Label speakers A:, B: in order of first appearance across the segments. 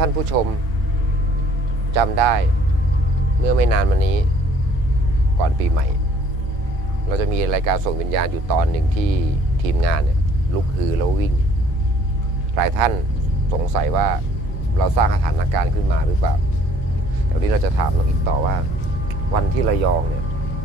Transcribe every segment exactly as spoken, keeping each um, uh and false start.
A: ท่านผู้ชมจำได้เมื่อไม่นานมานี้ก่อนปีใหม่เราจะมีรายการส่งวิญญาณอยู่ตอนหนึ่งที่ทีมงานเนี่ยลุกฮือแล้ววิ่งหลายท่านสงสัยว่าเราสร้างสถานการณ์ขึ้นมาหรือเปล่าเดี๋ยวนี้เราจะถามน้องอีกต่อว่าวันที่ระยองเนี่ย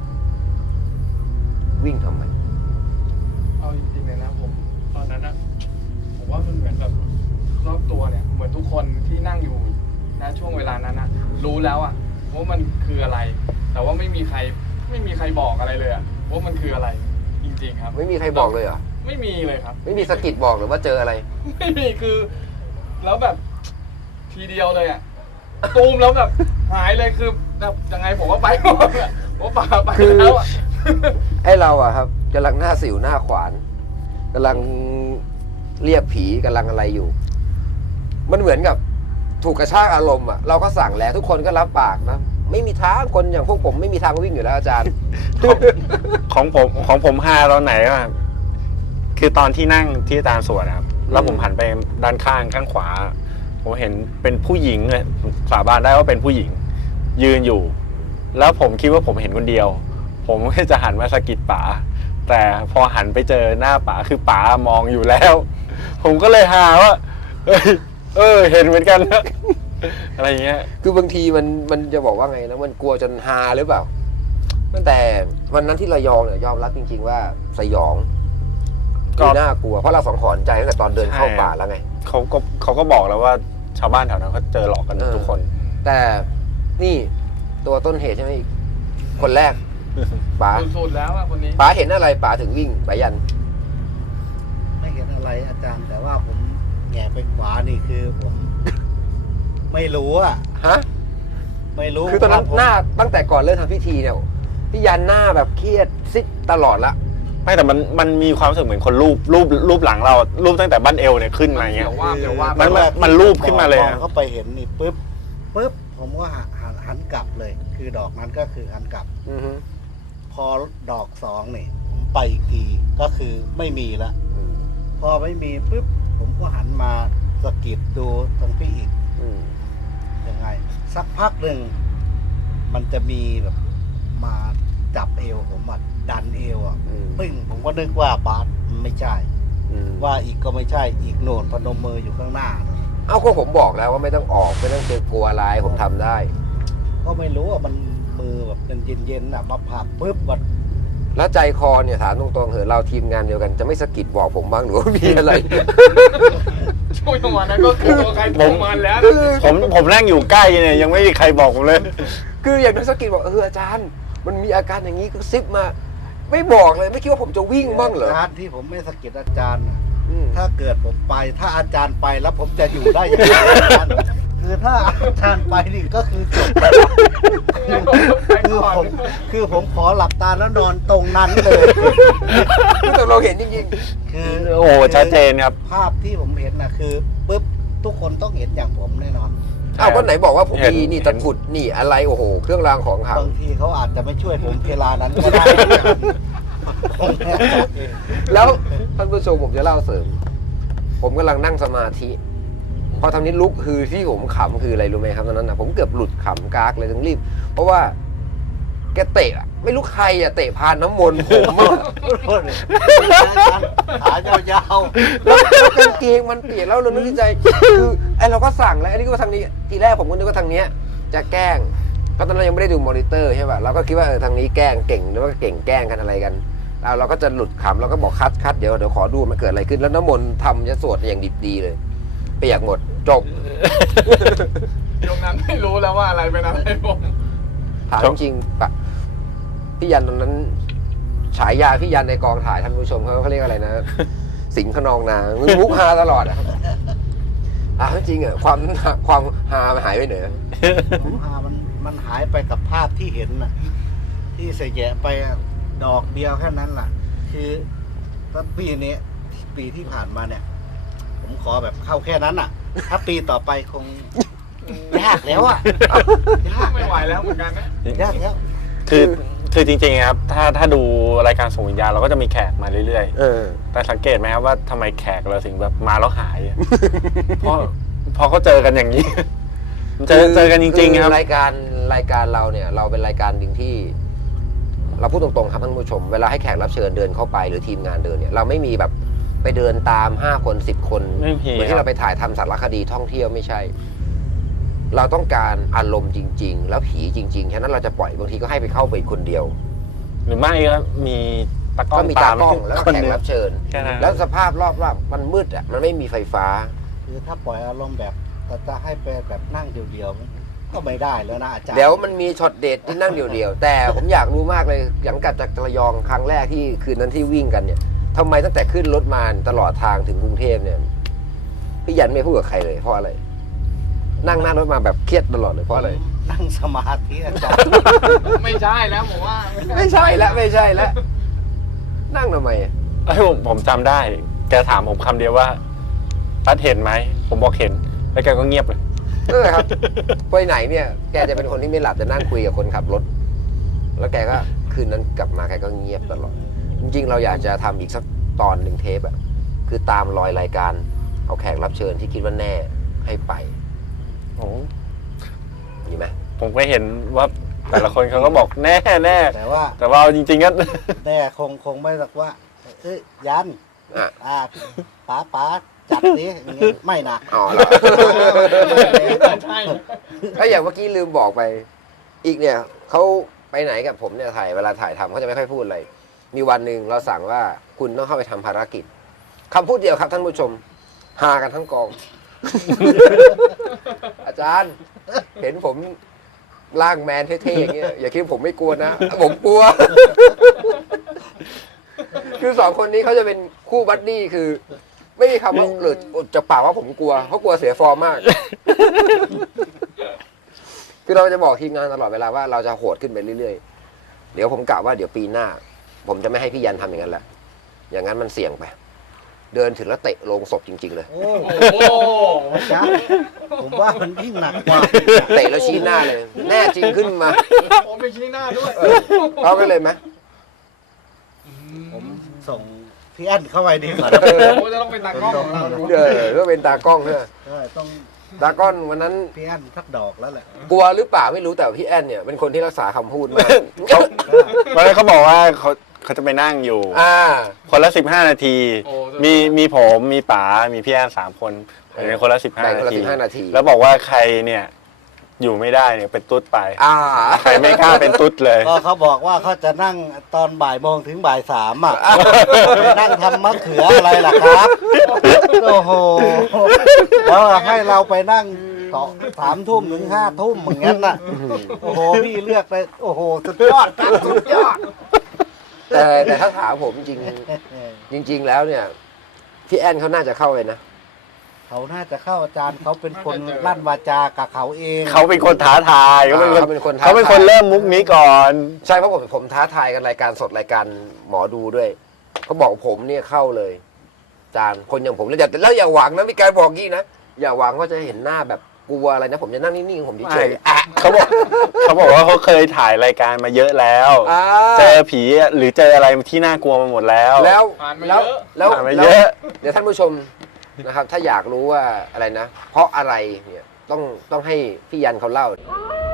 A: วิ่งทำไม
B: เอาจริงๆเลยนะผมตอนนั้นนะผมว่ามันเหมือนแบบรอบตัวเนี่ยเหมือนทุกคนที่นั่งอยู่ณช่วงเวลานั้นนะรู้แล้วอะว่ามันคืออะไรแต่ว่าไม่มีใครไม่มีใครบอกอะไรเลยอะว่ามันคืออะไรจริงๆครับ
A: ไม่มีใครบอกเลยเหรอ
B: ไม่มีเลยครับ
A: ไม่มีสกิดบอกหรือว่าเจออะไร
B: ไม่มีคือแล้วแบบทีเดียวเลยอะตูมแล้วแบบหายเลยคือแบบยังไงผมว่าไปหมดอะว่าป่าไปแล้วอะ
A: ไอเราอะครับกำลังหน้าสิวหน้าขวานกำลังเรียกผีกำลังอะไรอยู่มันเหมือนกับถูกกระชากอารมณ์อะเราก็สั่งแล้วทุกคนก็รับปากนะไม่มีทางคนอย่างพวกผมไม่มีทางวิ่งอยู่แล้วอาจารย์
C: ของผมของผมฮาตอนไหนก็คือตอนที่นั่งที่อาจารย์สวดนะครับแล้วผมหันไปด้านข้างข้างขวาผมเห็นเป็นผู้หญิงเลยสาบานได้ว่าเป็นผู้หญิงยืนอยู่แล้วผมคิดว่าผมเห็นคนเดียวผมก็จะหันมาสะกิดป๋าแต่พอหันไปเจอหน้าป๋าคือป๋ามองอยู่แล้วผมก็เลยฮาว่าเออเออเห็นเหมือนกันนะอะไรเงี้ย
A: คือบางทีมันมันจะบอกว่าไงนะมันกลัวจนฮาหรือเปล่าตั้งแต่วันนั้นที่ระยองเนี่ยยอมรับจริงๆว่าสยองก็น่ากลัวเพราะเราสังหรณ์ใจตั้งแต่ตอนเดินเข้าป่าแล้วไง
C: เขาก็เขาก็บอกแล้วว่าชาวบ้านแถวนั้นเขาเจอหลอกกันทุกคน
A: แต่นี่ตัวต้นเหตุใช่ไหมคนแรกป๋า
B: สุดๆแล้วอ่ะคนนี้
A: ป๋าเห็นอะไรป๋าถึงวิ่งไปยัน
D: ไม่เห็นอะไรอาจารย์แต่ว่าผมแง่ไปขวานี่คือผมไม่รู้อะ
A: ฮะ
D: ไม่รู้
A: คือตอนนั้นหน้าตั้งแต่ก่อนเริ่มทำพิธีเนี่ยพี่ยันหน้าแบบเครียดซิดตลอดละ
C: ไม่แต่มันมันมีความรู้สึกเหมือนคนรูปรูปรูปหลังเรารูปตั้งแต่บั้นเอวเนี่ยขึ้นมาอย่างเงี้ยมันมันรูปขึ้นมาเลย
D: เขาไปเห็นนี่ปุ๊บปุ๊บผมก็หันหันกลับเลยคือดอกนั้นก็คือหันกลับพอดอกสองนี่ผมไปอีกทีก็คือไม่มีละพอไม่มีปุ๊บผมก็หันมาสะกิดดูตรงพี่อีกยังไงสักพักหนึ่งมันจะมีแบบมาจับเอวผมมาดันเอวอ่ะปึ้งผมก็นึกว่าบาสไม่ใช่ว่าอีกก็ไม่ใช่อีกโหนนพนมมืออยู่ข้างหน้า
A: เอ้าก็ผมบอกแล้วว่าไม่ต้องออกไม่ต้องเจอกลัวอะไรผมทำได้
D: ก็ไม่รู้ว่ามันมือแบบเย็นๆอ่ะมาผลักปุ๊บมัน
A: แล้วใจคอเนี่ยถามตรงๆเหอะเราทีมงานเดียวกันจะไม่สะกิดบอกผมบ้างหรือว่ามีอะไร
B: ช่วยประมาณนั้นก็คือใครประมาณแล้ว
C: ผมผมนั่งอยู่ใกล้เนี่ยยังไม่มีใครบอกผมเลย
A: คืออย่างนั้นสะกิดบอกเอออาจารย์มันมีอาการอย่างนี้ก็ซิปมาไม่บอกเลยไม่คิดว่าผมจะวิ่งบ้างเหรอ
D: การที่ผมไม่สะกิดอาจารย์ถ้าเกิดผมไปถ้าอาจารย์ไปแล้วผมจะอยู่ได้ยังไงคือถ้าอาจารย์ไปนี่ก็คือจบคือผมคือผมขอหลับตาแล้วนอนตรงนั้นเลย
A: คือเราเห็นจริง
D: ๆคือ
C: โอ้ชัดเจนครับ
D: ภาพที่ผมเห็นนะคือปุ๊บทุกคนต้องเห็นอย่างผมแน่นอน
A: อ้าววันไหนบอกว่าผมมีนี่ตะกุดนี่อะไรโอ้โหเครื่องรางของขลัง
D: บางทีเขาอาจจะไม่ช่วยผมเวลานั้นก็ได้
A: แล้วท่านผู้ชมผมจะเล่าเสริมผมกำลังนั่งสมาธิพอทำนี้ลุกคือที่ผมขำคืออะไรรู้ไหมครับตอนนั้นนะผมเกือบหลุดขำกากเลยต้องรีบเพราะว่าแกเตะไม่รู้ใครอะเตะพานน้ำมนต์ผมมาก
D: ขายาว
A: ๆแล้วกางเกงมันเปียกแล้วเรานึกในใจคือไอเราก็สั่งแล้วอันนี้ก็ทางนี้ทีแรกผมก็นึกว่าทางเนี้ยจะแกล้งก็ตอนนั้นยังไม่ได้ดูมอนิเตอร์ใช่ป่ะเราก็คิดว่าเออทางนี้แกล้งเก่งหรือว่าเก่งแกล้งกันอะไรกันเราเราก็จะหลุดขำเราก็บอกคัดคัดเดี๋ยวเดี๋ยวขอดูมันเกิดอะไรขึ้นแล้วน้ำมนต์ทำจะสวดอย่างดิบดีเลยเปียกหมดจบ
B: ตรงนั้นไม่รู้แล้วว่าอะไรเป็นอะไรผม
A: ถามจริงปะพี่ยันตรงนั้นฉายาพี่ยันในกองถ่ายท่านผู้ชมเขาเขาเรียกอะไรนะสิงห์ขนองนามึงมุกฮาตลอดอ่ะอ่ะจริงอ่ะความความฮาหายไปไหน
D: ความฮามันมันหายไปกับภาพที่เห็นน่ะที่เสียแยะไปดอกเดียวแค่นั้นแหละคือถ้าปีนี้ปีที่ผ่านมาเนี่ยผมขอแบบเข้าแค่นั้นอ่ะถ้าปีต่อไปคงยากแล้วอ่ะ
B: ยากไม่ไหวแล้วเหมือนกันนะ
D: ยากแล้ว
C: คือคือจริงๆครับถ้าถ้าดูรายการส่งวิญญาณเราก็จะมีแขกมาเรื่อยๆแต่สังเกตไหมครับว่าทำไมแขกเราถึงแบบมาแล้วหายเพราะพอเขาเจอกันอย่างนี้ เจอเจอกันจริงๆครับ
A: อรายการรายการเราเนี่ยเราเป็นรายการหนึ่งที่ เราพูดตรงๆครับท่านผู้ชมเวลาให้แขกรับเชิญเดินเข้าไปหรือทีมงานเดินเนี่ยเราไม่มีแบบไปเดินตามห้าคนสิบคน
C: ไม่มี
A: เหมือน
C: ครั
A: ที่
C: บ
A: เราไปถ่ายทำสารคดีท่องเที่ยวไม่ใช่ เราต้องการอารมณ์จริง ๆ แล้วผีจริงๆฉะนั้นเราจะปล่อยบางทีก็ให้ไปเข้าไปคนเดียว
C: หรือไม่ก็มีตากล้
A: ก็
C: อง
A: มี
C: ตา
A: ตาม กล้องแล้วก็
C: คน
A: แข
C: ห
A: ก
C: นึ่ง
A: รับเชิญ
C: แค่นั้น
A: แล้วสภาพรอบๆมันมืดอ่ะมันไม่มีไฟฟ้า
D: คือถ้าปล่อยอารมณ์แบบแต่จะให้ไปแบบนั่งเดียวๆก็ไม่ได้แล้วนะอาจารย์
A: เดี๋ยวมันมีช็อตเด็ดที่นั่งเดียวๆ แต่ผมอยากรู้มากเลยหลังจากจากระยองครั้งแรกที่คืนนั้นที่วิ่งกันเนี่ยทำไมตั้งแต่ขึ้นรถมาตลอดทางถึงกรุงเทพเนี่ยพี่ยันไม่พูดกับใครเลยเพราะอะไร นั่งหน้ารถมาแบบเครียดตลอดเลยเพราะอะไร
D: นั่งสมาธิอาจารย์
B: ไม่ใช่แล้วผมว่า
A: ไม่ใช่แล้วไม่ใช่แล้วนั่งทำไมอะ
C: เอ้ยผมผมจำได้ แกถามผมคำเดียวว่าตัดเห็นไหม ผมบอกเห็น แล้วแกก็เงียบเลย
A: เออครับไปไหนเนี่ย แกจะเป็นคนที่ไม่หลับจะนั่งคุยกับคนขับรถ แล้วแกก็คืนนั้นกลับมาแกก็เงียบตลอด จริงๆ เราอยากจะทำอีกสักตอนหนึ่งเทปอะคือตามรอยรายการ เอาแขกรับเชิญที่คิดว่าแน่ให้ไป
C: โอ้
A: มีไหม
C: ผมก็เห็นว่าแต่ละคนเขาก็บอกแน่แน่
D: แต่ว่า
C: แต่ว่าเอาจริงๆก็
D: แน่คงคงไม่สักว่า เอ้ยยัน
A: อ่ะ
D: อ่าป๋าป๋าจัดดิอย่างเงี้ยไม่นะ
A: อ๋อเหรอ
B: ใช่
A: ก็อย่างเมื่อกี้ลืมบอกไป อีกเนี่ยเขาไปไหนกับผมเนี่ยถ่ายเวลาถ่ายทำเขาจะไม่ค่อยพูดอะไร มีวันหนึ่งเราสั่งว่าคุณต้องเข้าไปทำภารกิจคำพูดเดียวครับท่านผู้ชมฮากันทั้งกอง อาจารย์ เห็นผมร่างแมนเท่ๆอย่างเงี้ยอย่าคิดผมไม่กลัวนะ ผมกลัว คือสองคนนี้เขาจะเป็นคู่บัดดี้คือ ไม่มีคำว่าหลุดจะปากว่าผมกลัวเขากลัวเสียฟอร์มมาก คือเราจะบอกทีมงานตลอดเวลาว่าเราจะโหดขึ้นไปเรื่อยๆ เดี๋ยวผมกะว่าเดี๋ยวปีหน้า ผมจะไม่ให้พี่ยันทำอย่างนั้นแหละ อย่างนั้นมันเสี่ยงไป เดินถึงแล้วเตะลงศพจริงๆเลย
D: โอ้
B: โอ้โห
D: อาจารย์ผมว่ามันยิ่งหนักกว่า
A: เตะแล้วชี้หน้าเลย แน่จริงขึ้นมา
B: ผมไปชี้หน้าด้วย
A: เออเอาไปเลยไหม
D: ผมส่งพี่อั้นเข้าไปดีกว่า
A: เออ
B: โอ้จะต้องเป็นตากล้องของเราดู
A: เออก็เป็นตากล้องเนี่ย
D: เออต้อง
A: ตากล้องวันนั้น
D: พี่อั้นสักดอกแล้วแหละ
A: กลัวหรือเปล่าไม่รู้แต่พี่แอนเนี่ยเป็นคนที่รักษาคำพูดมาก
C: วันนั้นเขาบอกว่าเขาเขาจะไปนั่งอยู่
A: อ่า
C: คนละสิบห้านาที
B: โอ้
C: มีมีผมมีป๋ามีพี่แอนสามคนแบ่งกันคนละสิบห้า
A: แบ่งคน
C: นา
A: ละ
C: ที
A: สิบห้านาที
C: แล้วบอกว่าใครเนี่ย อยู่ไม่ได้เนี่ยเป็นตุ๊ดไป
A: อ่า
C: ใครไม่กล้าเป็นตุ๊ดเลย
D: ก็เขาบอกว่าเขาจะนั่งตอนบ่ายโมงถึงบ่ายสามอ่ะไปนั่งทำมะเขืออะไรล่ะครับ โอ้โห แล้วให้เราไปนั่งต่อสามทุ่มถึงห้าทุ่มอย่างนั้นน่ะ โอ้โห พี่เลือกไป โอ้โห สุดยอดครับสุดยอด
A: แต่แต่ถ้าถามผมจริงจริง ๆ แล้วเนี่ยพี่แอนเขาน่าจะเข้าไปนะ
D: เขาน่าจะเข้าอาจารย์เขาเป็นคนลั่นวาจากับเขาเอง
C: เขาเป็นคนท้าทายเขาเป็นคน
A: เขาเป็นคนท้า
C: เขาเป็นคน
A: ทาย
C: เริ่มมุกนี้ก่อน
A: ใช่เพราะผมผมท้าทายกันรายการสดรายการหมอดูด้วยเขาบอกผมเนี่ยเข้าเลยอาจารย์คนอย่างผมแล้วอย่าแล้วอย่าหวังนะมีการบอกงี้นะอย่าหวังว่าจะเห็นหน้าแบบกลัวอะไรนะผมจะนั่งนิ่งๆของผมเฉยๆอ่ะ
C: เขาบอกเขาบอกว่าเขาเคยถ่ายรายการมาเยอะแล้ว
A: อ่า
C: เจอผีหรือเจออะไรที่น่ากลัวมาหมดแล้ว
A: แล้ว
B: ผ่านมา
A: แล้ว
B: เยอะ
A: แล้ว
C: ผ่านมา
A: แล้ว
C: เยอะ
A: เดี๋ยวท่านผู้ชมนะครับ ถ้าอยากรู้ว่าอะไรนะ เพราะอะไรเนี่ยต้องต้องให้พี่ยันเขาเล่า
E: Oh,